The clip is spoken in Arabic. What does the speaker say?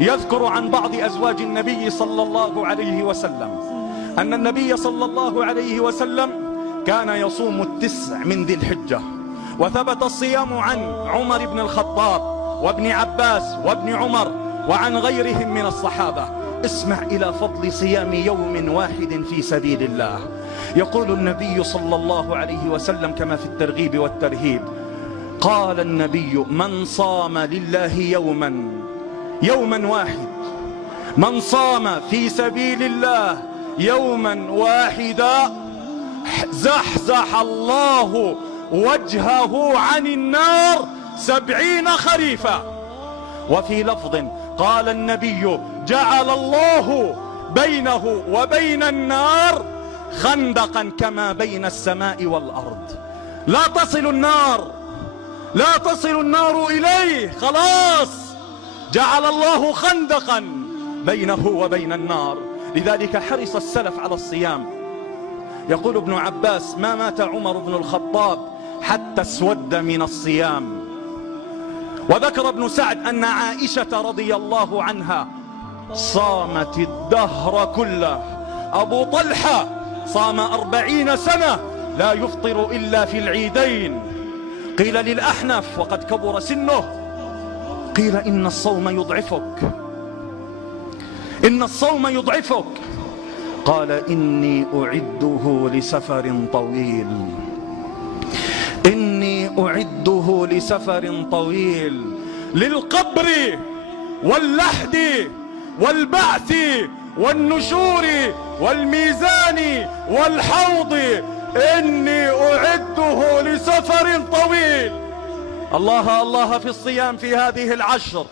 يذكر عن بعض أزواج النبي صلى الله عليه وسلم أن النبي صلى الله عليه وسلم كان يصوم 9 من ذي الحجة. وثبت الصيام عن عمر بن الخطاب وابن عباس وابن عمر وعن غيرهم من الصحابة. اسمع إلى فضل صيام يوم واحد في سبيل الله. يقول النبي صلى الله عليه وسلم كما في الترغيب والترهيب، قال النبي: من صام لله يوما واحد، من صام في سبيل الله يوما واحدا زحزح الله وجهه عن النار 70 خريفا. وفي لفظ قال النبي: جعل الله بينه وبين النار خندقا كما بين السماء والأرض. لا تصل النار إليه، خلاص جعل الله خندقا بينه وبين النار. لذلك حرص السلف على الصيام. يقول ابن عباس: ما مات عمر بن الخطاب حتى اسود من الصيام. وذكر ابن سعد أن عائشة رضي الله عنها صامت الدهر كله. أبو طلحة صام 40 سنة لا يفطر إلا في العيدين. قيل للأحنف وقد كبر سنه، قيل: إن الصوم يضعفك. قال: إني أعده لسفر طويل، للقبر واللحد والبعث والنشور والميزان والحوض. إني أعده لسفر طويل. الله الله في الصيام في هذه العشر.